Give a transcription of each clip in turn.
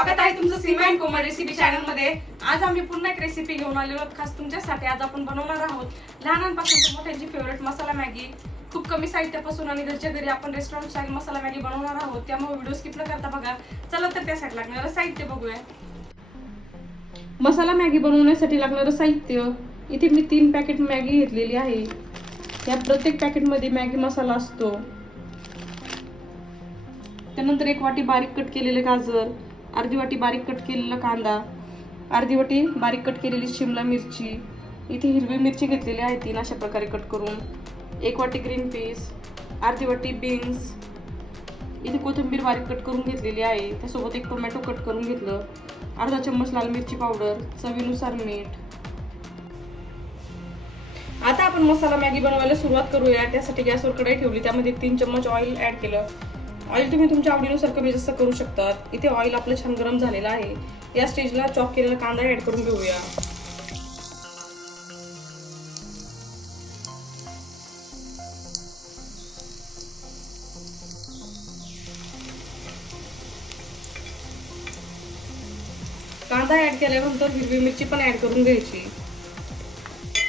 स्वागत आहे तुमचं सीमा अँड कोमल रेसिपी चॅनलमध्ये. आज आम्ही पुन्हा एक रेसिपी घेऊन आलेलो आहोत. खास तुमच्यासाठी आज आपण बनवणार आहोत. लहानांपासून ते मोठ्यांची फेवरेट मसाला मॅगी. खूप कमी साहित्यापासून आणि घरच्या घरी आपण रेस्टॉरंट स्टाईल मसाला मॅगी बनवणार आहोत. त्यामुळे व्हिडिओ स्किप न करता बघा. चला तर त्यासाठी लागणारं साहित्य बघूया. मसाला मॅगी बनवण्यासाठी लागणारं साहित्य. इथे मी तीन पॅकेट मॅगी घेतलेली आहे. या प्रत्येक पॅकेटमध्ये मॅगी मसाला असतो. त्यानंतर एक वाटी बारीक कट केलेले गाजर. अर्धी वाटी बारीक कट केलेला कांदा अर्धी वाटी बारीक कट केलेली शिमला मिरची इथे हिरवी मिरची घेतलेली आहे तीन अशा प्रकारे कट करून एक वाटी ग्रीन पीस अर्धी वाटी बीन्स इथे कोथिंबीर बारीक कट करून घेतलेली आहे त्यासोबत एक टोमॅटो कट करून घेतलं अर्धा चम्मच लाल मिरची पावडर चवीनुसार मीठ. आता आपण मसाला मॅगी बनवायला सुरुवात करूया त्यासाठी गॅसवर कढाई ठेवली त्यामध्ये तीन चम्मच ऑइल ऍड केलं. ऑइल तुम्ही तुमच्या आवडीनुसार कमी जास्त करू शकतात. इथे ऑइल आपलं छान गरम झालेलं आहे. या स्टेजला चॉप केलेला कांदा ऍड करून घेऊया. कांदा ऍड केल्यानंतर हिरवी मिरची पण ऍड करून घ्यायची.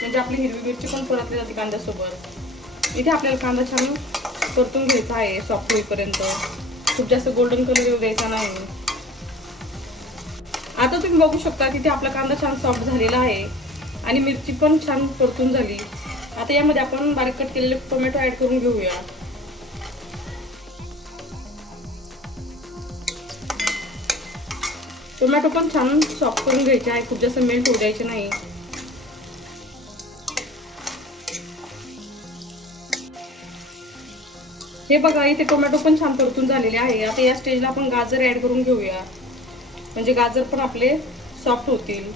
म्हणजे आपली हिरवी मिरची पण परतली जाते कांद्यासोबत. इथे आपल्याला कांदा छान परतून घ्यायचा आहे सॉफ्ट होईपर्यंत. खूप जास्त गोल्डन कलर येऊ द्यायचा नाही. आता तुम्ही बघू शकता तिथे आपला कांदा छान सॉफ्ट झालेला आहे आणि मिरची पण छान परतून झाली. आता यामध्ये आपण बारीक कट केलेले टोमॅटो ऍड करून घेऊया. टोमॅटो पण छान सॉफ्ट करून घ्यायचे आहे खूप जास्त मेल्ट होऊ द्यायचे नाही. हे बघा इथे टोमॅटो पण छान परतून झालेले आहे. आता या स्टेजला आपण गाजर ऍड करून घेऊया. म्हणजे गाजर पण आपले सॉफ्ट होतील.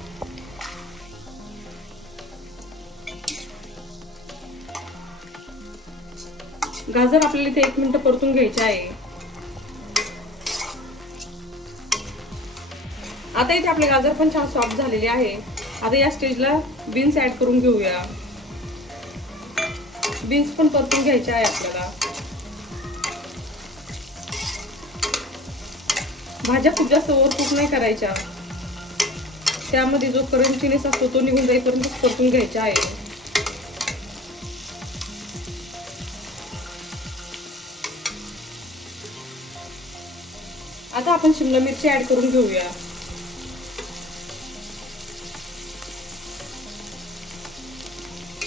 गाजर आपल्याला इथे एक मिनिट परतून घ्यायचे आहे. आता इथे आपले गाजर पण छान सॉफ्ट झालेले आहे. आता या स्टेजला बीन्स ऍड करून घेऊया. बीन्स पण परतून घ्यायचे आहे आपल्याला. भाज्या खूप जास्त ओव्हर नाही करायच्या. त्यामध्ये जो करंचीनेस असतो तो निघून जाईपर्यंत परतून घ्यायचा आहे. आता आपण शिमला मिरची ऍड करून घेऊया.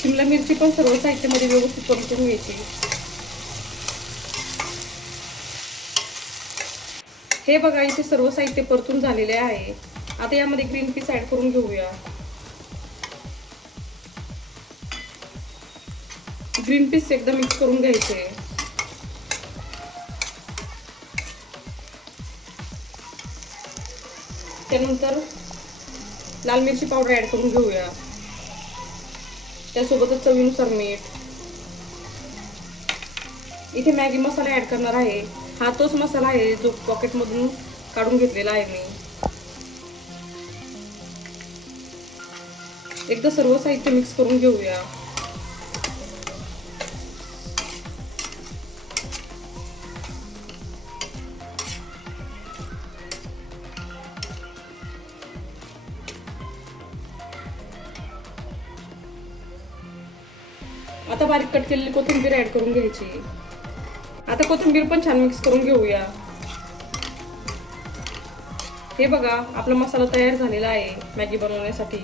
शिमला मिरची पण सर्व साहित्यामध्ये व्यवस्थित परतून घ्यायची. हे बघा इथे सर्व साहित्य परतून झालेले आहे. आता यामध्ये ग्रीन पीस ऍड करून घेऊया. ग्रीन पीस एकदम मिक्स करून घ्यायचे. त्यानंतर लाल मिरची पावडर ऍड करून घेऊया. त्यासोबतच चवीनुसार मीठ. इथे मॅगी मसाला ऍड करणार आहे. हा तोच मसाला आहे जो पॉकेट मधून काढून घेतलेला आहे मी. एकदा सर्व साहित्य मिक्स करून घेऊया. आता बारीक कट केलेली कोथिंबीर ऍड करून घ्यायची. आता कोथिंबीर पण छान मिक्स करून घेऊया. हे बघा आपला मसाला तयार झालेला आहे मॅगी बनवण्यासाठी.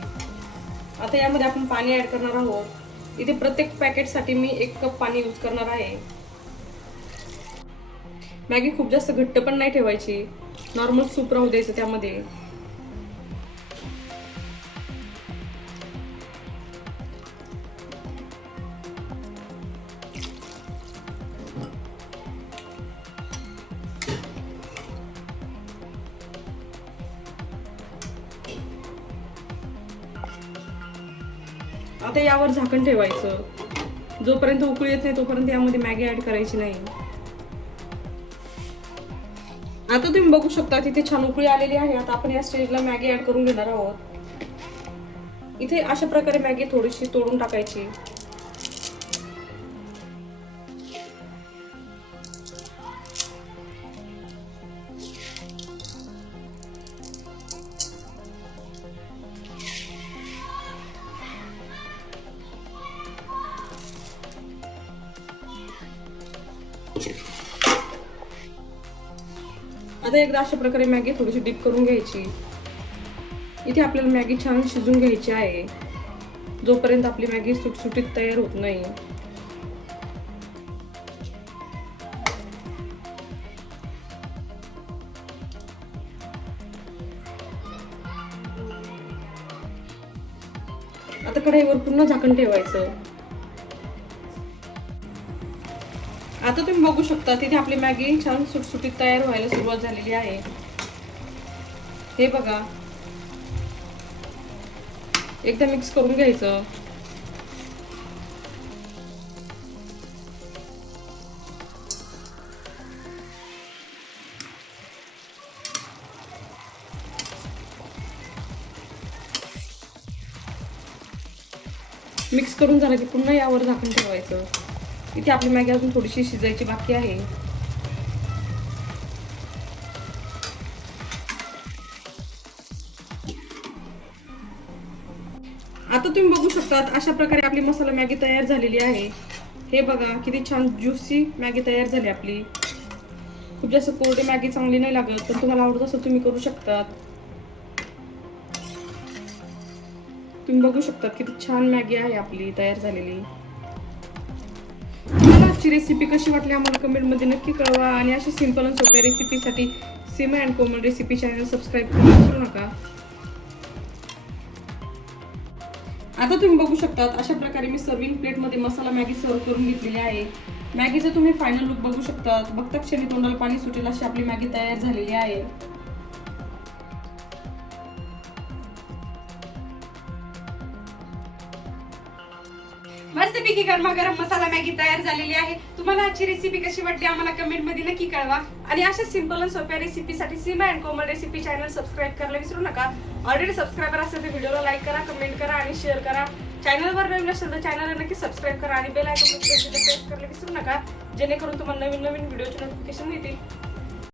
आता यामध्ये आपण पाणी ऍड करणार आहोत. इथे प्रत्येक पॅकेटसाठी मी एक कप पाणी यूज करणार आहे. मॅगी खूप जास्त घट्ट पण नाही ठेवायची. नॉर्मल सूप राहू द्यायचं त्यामध्ये. आता यावर झाकण ठेवायचं. जोपर्यंत उकळी येत नाही तोपर्यंत यामध्ये मॅगी ऍड करायची नाही. आता तुम्ही बघू शकता तिथे छान उकळी आलेली आहे. आता आपण या स्टेजला मॅगी ऍड करून घेणार आहोत. इथे अशा प्रकारे मॅगी थोडीशी तोडून टाकायची. आता एकदा अशा प्रकारे मॅगी थोडीशी डीप करून घ्यायची. इथे आपल्याला मॅगी छान शिजून घ्यायची आहे. जोपर्यंत आपली मॅगी सुटसुटीत तयार होत नाही. आता कढाईवर पुन्हा झाकण ठेवायचं. आता तुम्ही बघू शकता तिथे आपली मॅगी छान सुटसुटीत तयार व्हायला सुरुवात झालेली आहे. हे बघा. एकदा मिक्स करून घ्यायचं. मिक्स करून झालं की पुन्हा यावर झाकून ठेवायचं. इथे आपली मॅगी अजून थोडीशी शिजायची बाकी आहे. आता तुम्ही बघू शकतात अशा प्रकारे आपली मसाला मॅगी तयार झालेली आहे. हे बघा किती छान ज्युसी मॅगी तयार झाली आपली. खूप जास्त कोरडी मॅगी चांगली नाही लागत पण तुम्हाला आवडत असेल तुम्ही करू शकतात. तुम्ही बघू शकता किती छान मॅगी आहे आपली तयार झालेली. आजची रेसिपी कशी वाटली आम्हाला कमेंटमध्ये नक्की कळवा. आणि अशा सिंपल आणि सोप्या रेसिपीसाठी Seema and Komal recipe channel subscribe करायला विसरू नका. आता तुम्ही बघू शकतात अशा प्रकारे मी सर्विंग प्लेटमध्ये मसाला मॅगी सर्व करून घेतलेली आहे. मॅगीचं तुम्ही फायनल लुक बघू शकतात. बघता क्षणी तोंडाला पाणी सुटेल अशी आपली मॅगी तयार झालेली आहे. मस्तपैकी गरमा गरम मसाला मॅगी तयार झालेली आहे. तुम्हाला आजची रेसिपी कशी वाटली आम्हाला कमेंटमध्ये नक्की कळवा. आणि अशा सिंपल आणि सोप्या रेसिपीसाठी Seema and Komal recipe channel subscribe करायला विसरू नका. ऑलरेडी सबस्क्रायबर असेल तर व्हिडिओला लाईक करा कमेंट करा आणि शेअर करा. चॅनलवर नवीन असेल तर चॅनलला नक्की सबस्क्राईब करा आणि बेल आयकॉन प्रेस करायला विसरू नका. जेणेकरून तुम्हाला नवीन नवीन व्हिडिओचे नोटिफिकेशन येतील